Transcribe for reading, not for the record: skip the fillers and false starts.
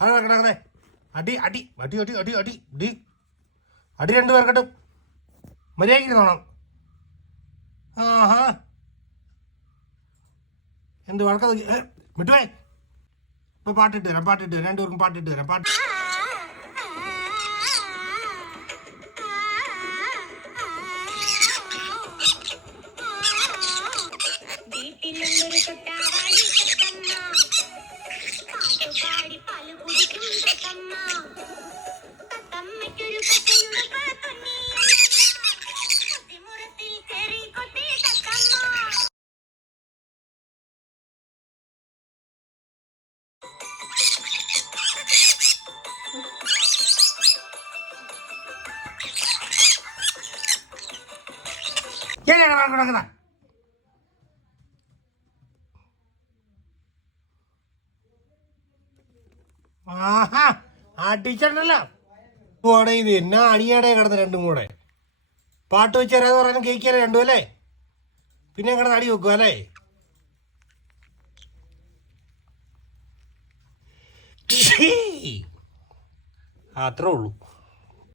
അത് കിടക്കണേ. അടി അടി അടി അടി അടി അടി ഡി അടി 2 പേർക്കട്ടും മര്യാദയ്ക്ക് തോണം. ആഹാ എന്ത് വഴക്കം വിട്ടുവേ. ഇപ്പൊ പാട്ടിട്ട് തരാം 2 പേർക്കും പാട്ടിട്ട് തരാം. പാട്ട് നടക്കുന്ന ആഹാ അടിച്ചണ്ടല്ലോ. പോടെ ഇത് എന്നാ അണിയാടെ കിടന്ന് 2 കൂടെ പാട്ട് വെച്ച് തരാന്ന് പറയാനും കേൾക്കാല്ലേ 2 അല്ലേ. പിന്നെ കിടന്ന് അടി വെക്കുക അല്ലേ. അത്രേ ഉള്ളൂ.